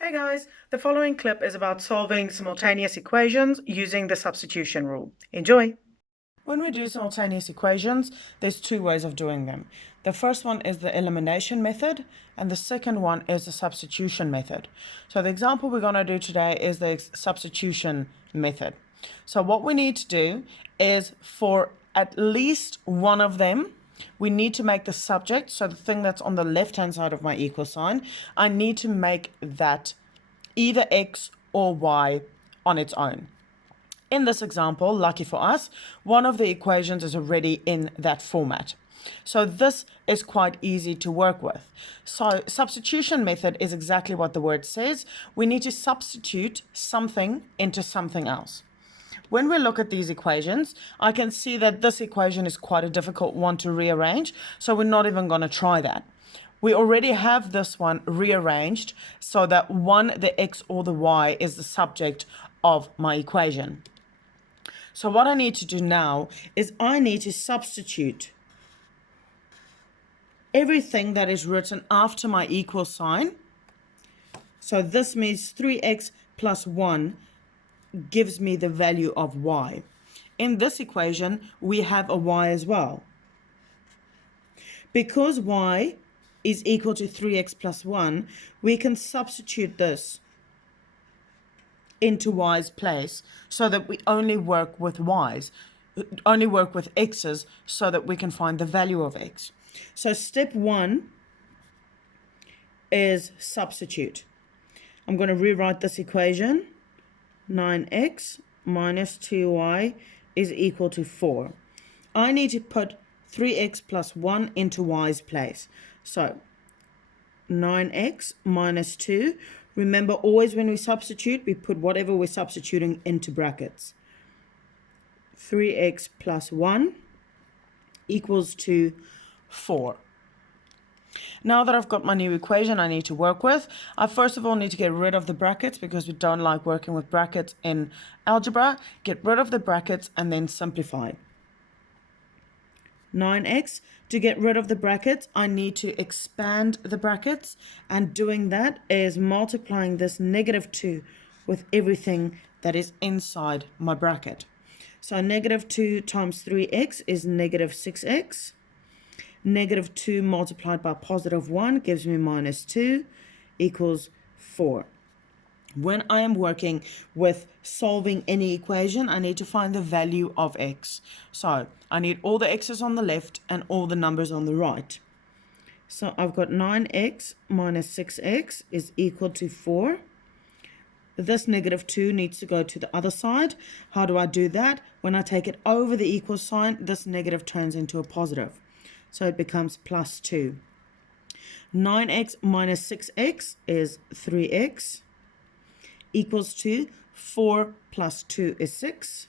Hey guys, the following clip is about solving simultaneous equations using the substitution rule. Enjoy! When we do simultaneous equations, there's two ways of doing them. The first one is the elimination method, and the second one is the substitution method. So the example we're going to do today is the substitution method. So what we need to do is for at least one of them, we need to make the subject, so the thing that's on the left-hand side of my equal sign, I need to make that either x or y on its own. In this example, lucky for us, one of the equations is already in that format. So this is quite easy to work with. So substitution method is exactly what the word says. We need to substitute something into something else. When we look at these equations, I can see that this equation is quite a difficult one to rearrange, so we're not even going to try that. We already have this one rearranged so that the x or the y is the subject of my equation. So what I need to do now is I need to substitute everything that is written after my equal sign. So this means 3x plus 1 gives me the value of y. In this equation, we have a y as well. Because y is equal to 3x plus 1, we can substitute this into y's place so that we only work with x's so that we can find the value of x. So step 1 is substitute. I'm going to rewrite this equation. 9x minus 2y is equal to 4. I need to put 3x plus 1 into y's place. So 9x minus 2. Remember, always when we substitute, we put whatever we're substituting into brackets. 3x plus 1 equals to 4. Now that I've got my new equation I need to work with, I first of all need to get rid of the brackets because we don't like working with brackets in algebra. Get rid of the brackets and then simplify. 9x. To get rid of the brackets, I need to expand the brackets, and doing that is multiplying this negative 2 with everything that is inside my bracket. So negative 2 times 3x is negative 6x. Negative 2 multiplied by positive 1 gives me minus 2 equals 4. When I am working with solving any equation, I need to find the value of x. So I need all the x's on the left and all the numbers on the right. So I've got 9x minus 6x is equal to 4. This negative 2 needs to go to the other side. How do I do that? When I take it over the equal sign, this negative turns into a positive. So it becomes plus 2. 9x minus 6x is 3x equals to 4 plus 2 is 6.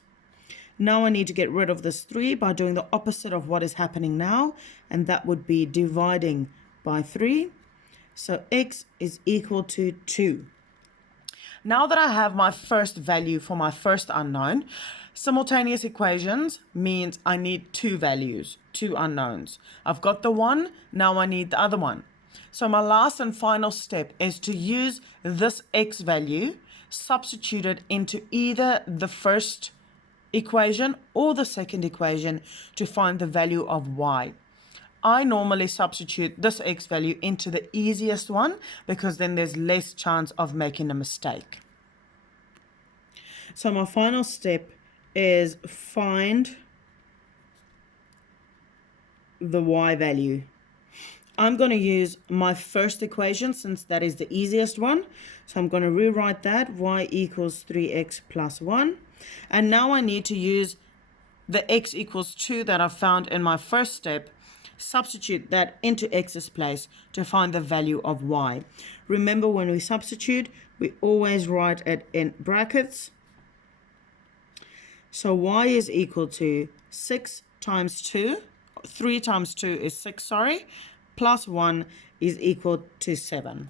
Now I need to get rid of this 3 by doing the opposite of what is happening now, and that would be dividing by 3. So x is equal to 2. Now that I have my first value for my first unknown, simultaneous equations means I need two values, two unknowns. I've got the one, now I need the other one. So my last and final step is to use this x value, substitute it into either the first equation or the second equation to find the value of y. I normally substitute this x value into the easiest one because then there's less chance of making a mistake. So my final step is find the y value. I'm going to use my first equation since that is the easiest one. So I'm going to rewrite that, y equals 3x plus 1. And now I need to use the x equals 2 that I found in my first step, substitute that into x's place to find the value of y. Remember, when we substitute, we always write it in brackets. So y is equal to 6 times 2, 3 times 2 is 6, sorry, plus 1 is equal to 7.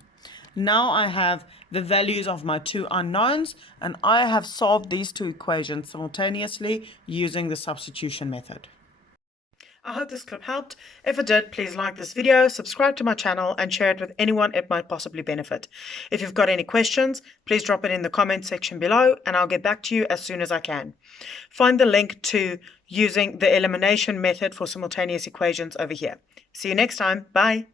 Now I have the values of my two unknowns, and I have solved these two equations simultaneously using the substitution method. I hope this clip helped. If it did, please like this video, subscribe to my channel, and share it with anyone it might possibly benefit. If you've got any questions, please drop it in the comment section below, and I'll get back to you as soon as I can. Find the link to using the elimination method for simultaneous equations over here. See you next time. Bye.